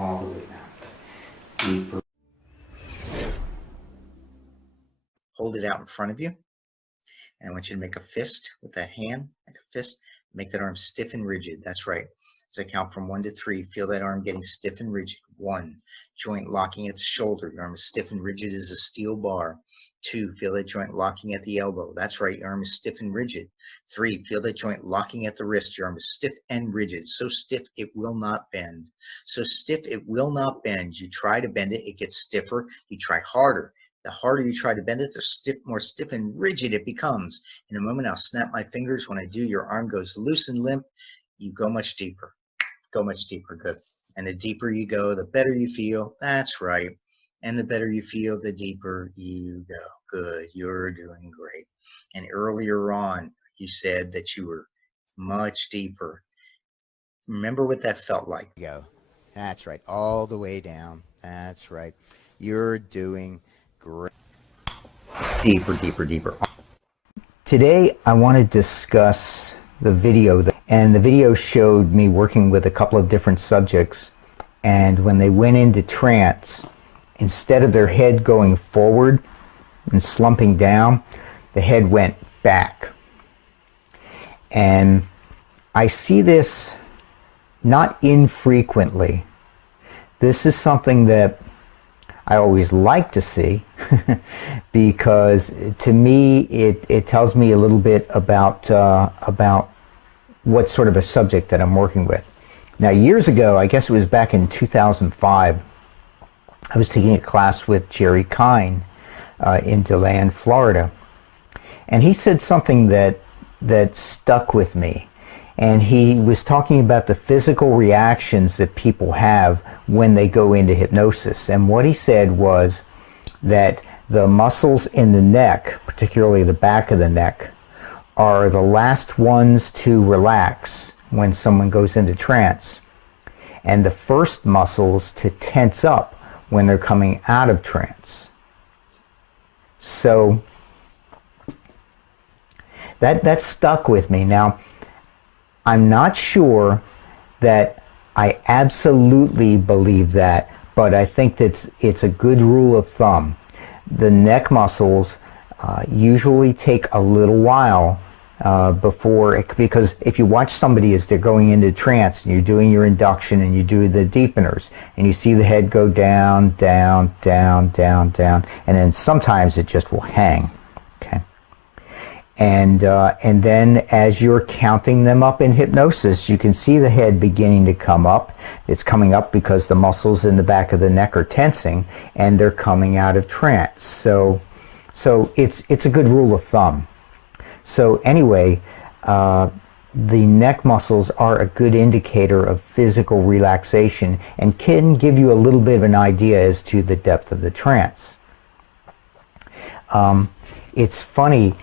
all the way down. Deeper. Hold it out in front of you. And I want you to make a fist with that hand, make a fist, make that arm stiff and rigid. That's right. As I count from 1 to 3, feel that arm getting stiff and rigid. 1, joint locking at the shoulder. Your arm is stiff and rigid as a steel bar. 2, feel that joint locking at the elbow. That's right, your arm is stiff and rigid. 3, feel that joint locking at the wrist. Your arm is stiff and rigid. So stiff it will not bend. So stiff it will not bend. You try to bend it, it gets stiffer. You try harder. The harder you try to bend it, the more stiff and rigid it becomes. In a moment, I'll snap my fingers. When I do, your arm goes loose and limp. You go much deeper. Go much deeper. Good. And the deeper you go, the better you feel. That's right. And the better you feel, the deeper you go. Good. You're doing great. And earlier on, you said that you were much deeper. Remember what that felt like. Go. That's right. All the way down. That's right. You're doing great. Deeper, deeper, deeper. Today, I want to discuss the video. And the video showed me working with a couple of different subjects. And when they went into trance, instead of their head going forward and slumping down, the head went back. And I see this not infrequently. This is something that I always like to see because to me it tells me a little bit about what sort of a subject that I'm working with. Now, years ago, I guess it was back in 2005, I was taking a class with Jerry Kine in DeLand, Florida, and he said something that stuck with me. And he was talking about the physical reactions that people have when they go into hypnosis. And what he said was that the muscles in the neck, particularly the back of the neck, are the last ones to relax when someone goes into trance, and the first muscles to tense up when they're coming out of trance. So that stuck with me. Now, I'm not sure that I absolutely believe that, but I think that it's a good rule of thumb. The neck muscles usually take a little while because if you watch somebody as they're going into trance and you're doing your induction and you do the deepeners and you see the head go down, down, down, down, down, and then sometimes it just will hang. Okay. And then as you're counting them up in hypnosis, you can see the head beginning to come up. It's coming up because the muscles in the back of the neck are tensing and they're coming out of trance. So it's a good rule of thumb. So anyway, the neck muscles are a good indicator of physical relaxation and can give you a little bit of an idea as to the depth of the trance. It's funny.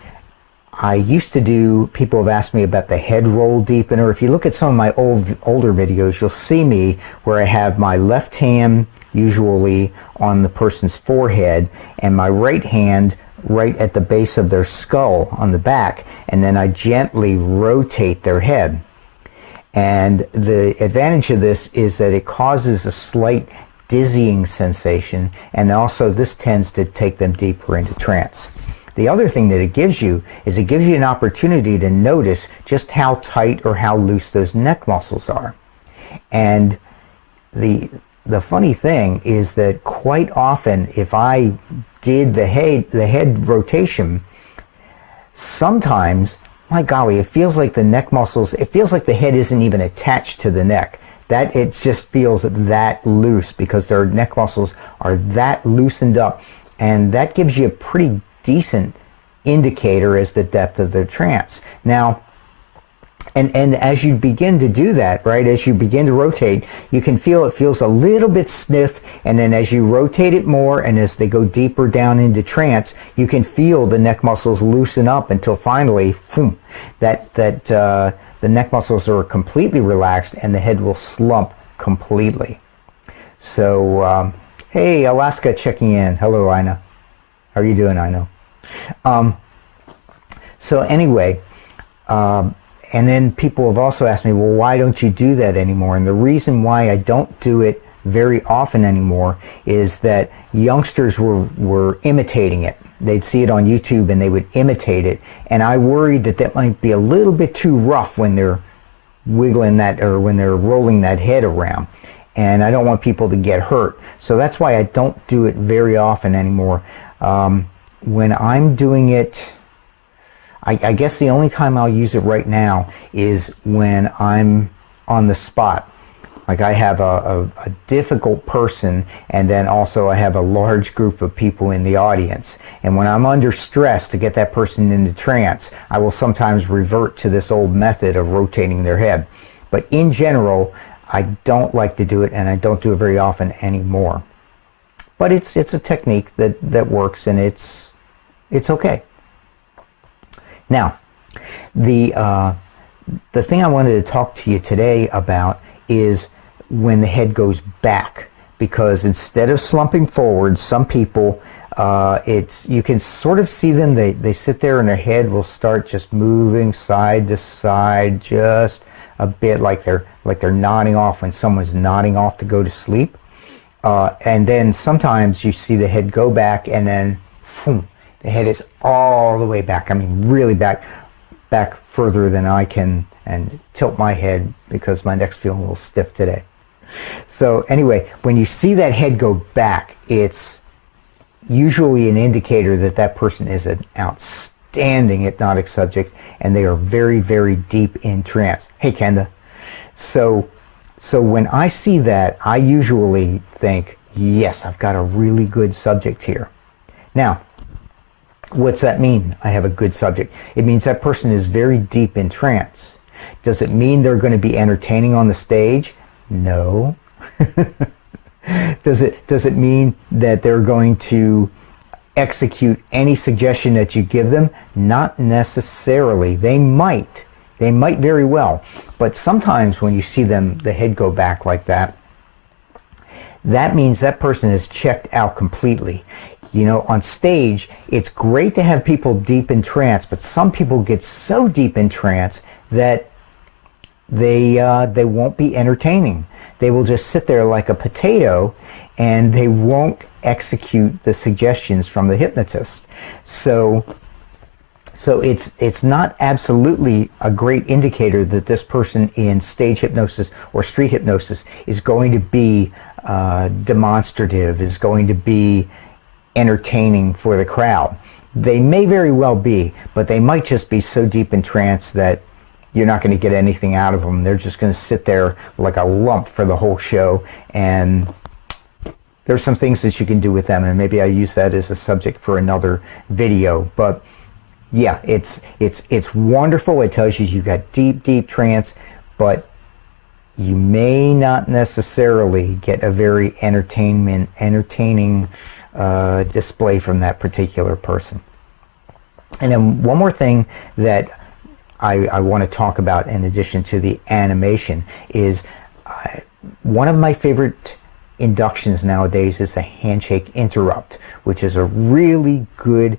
I used to do, people have asked me about the head roll deepener. If you look at some of my older videos, you'll see me where I have my left hand usually on the person's forehead and my right hand right at the base of their skull on the back, and then I gently rotate their head. And the advantage of this is that it causes a slight dizzying sensation, and also this tends to take them deeper into trance. The other thing that it gives you is it gives you an opportunity to notice just how tight or how loose those neck muscles are. And the funny thing is that quite often if I did the head rotation, sometimes, my golly, it feels like the neck muscles, it feels like the head isn't even attached to the neck. That it just feels that loose because their neck muscles are that loosened up, and that gives you a pretty decent indicator as the depth of their trance. Now, and as you begin to do that, right, as you begin to rotate, you can feel it feels a little bit stiff, and then as you rotate it more and as they go deeper down into trance, you can feel the neck muscles loosen up until finally, boom, the neck muscles are completely relaxed and the head will slump completely. So, hey, Alaska checking in. Hello, Ina. How are you doing, Ina? So anyway, and then people have also asked me, well, why don't you do that anymore? And the reason why I don't do it very often anymore is that youngsters were imitating it. They'd see it on YouTube and they would imitate it. And I worried that that might be a little bit too rough when they're wiggling that, or when they're rolling that head around. And I don't want people to get hurt. So that's why I don't do it very often anymore. When I'm doing it, I guess the only time I'll use it right now is when I'm on the spot. Like I have a difficult person, and then also I have a large group of people in the audience. And when I'm under stress to get that person into trance, I will sometimes revert to this old method of rotating their head. But in general, I don't like to do it, and I don't do it very often anymore. But it's a technique that works, and it's okay. Now, the thing I wanted to talk to you today about is when the head goes back, because instead of slumping forward, some people, you can sort of see them, they sit there and their head will start just moving side to side, just a bit like they're nodding off when someone's nodding off to go to sleep. And then sometimes you see the head go back, and then boom, the head is all the way back. I mean, really back further than I can, and tilt my head because my neck's feeling a little stiff today. So anyway, when you see that head go back, it's usually an indicator that that person is an outstanding hypnotic subject, and they are very, very deep in trance. Hey, Kenda. So when I see that, I usually think, yes, I've got a really good subject here. Now, what's that mean, I have a good subject? It means that person is very deep in trance. Does it mean they're going to be entertaining on the stage? No. Does it mean that they're going to execute any suggestion that you give them? Not necessarily. They might very well. But sometimes when you see them, the head go back like that, that means that person is checked out completely. You know, on stage, it's great to have people deep in trance, but some people get so deep in trance that they won't be entertaining. They will just sit there like a potato, and they won't execute the suggestions from the hypnotist. So it's not absolutely a great indicator that this person in stage hypnosis or street hypnosis is going to be demonstrative, is going to be entertaining for the crowd. They may very well be, but they might just be so deep in trance that you're not going to get anything out of them. They're just going to sit there like a lump for the whole show, and there's some things that you can do with them, and maybe I use that as a subject for another video. But yeah, it's wonderful. It tells you you've got deep trance, but you may not necessarily get a very entertaining display from that particular person. And then one more thing that I want to talk about in addition to the animation is one of my favorite inductions nowadays is a handshake interrupt, which is a really good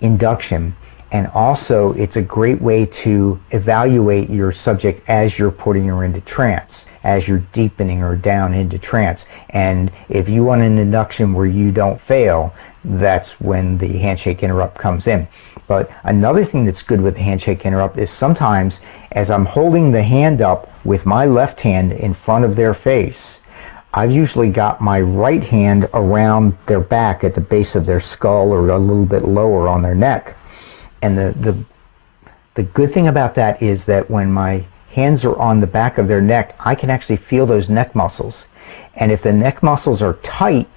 induction. And also it's a great way to evaluate your subject as you're putting her into trance, as you're deepening her down into trance. And if you want an induction where you don't fail, that's when the handshake interrupt comes in. But another thing that's good with the handshake interrupt is sometimes as I'm holding the hand up with my left hand in front of their face, I've usually got my right hand around their back at the base of their skull, or a little bit lower on their neck. And the good thing about that is that when my hands are on the back of their neck, I can actually feel those neck muscles. And if the neck muscles are tight,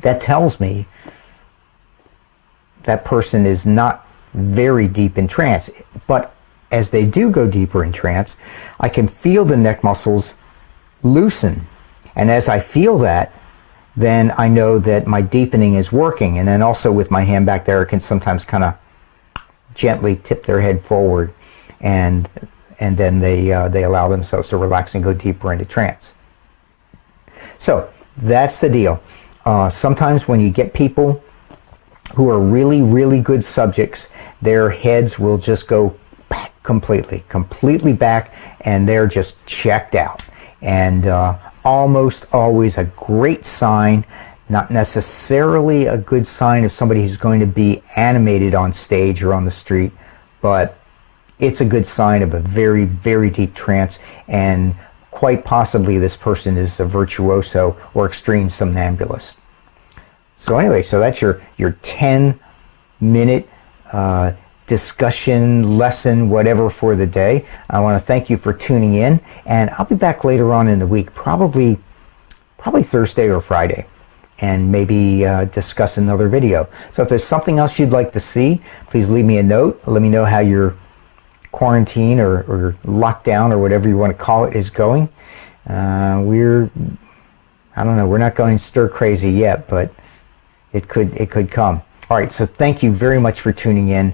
that tells me that person is not very deep in trance. But as they do go deeper in trance, I can feel the neck muscles loosen. And as I feel that, then I know that my deepening is working. And then also with my hand back there, I can sometimes kind of gently tip their head forward, and then they allow themselves to relax and go deeper into trance. So that's the deal. Sometimes when you get people who are really good subjects, their heads will just go back completely back, and they're just checked out. And almost always a great sign, not necessarily a good sign of somebody who's going to be animated on stage or on the street, but it's a good sign of a very, very deep trance, and quite possibly this person is a virtuoso or extreme somnambulist. So anyway, so that's your 10-minute discussion, lesson, whatever for the day. I want to thank you for tuning in, and I'll be back later on in the week, probably Thursday or Friday, and maybe discuss another video. So if there's something else you'd like to see, please leave me a note. Let me know how your quarantine or lockdown or whatever you want to call it is going. I don't know, we're not going stir crazy yet, but it could come. All right, so thank you very much for tuning in,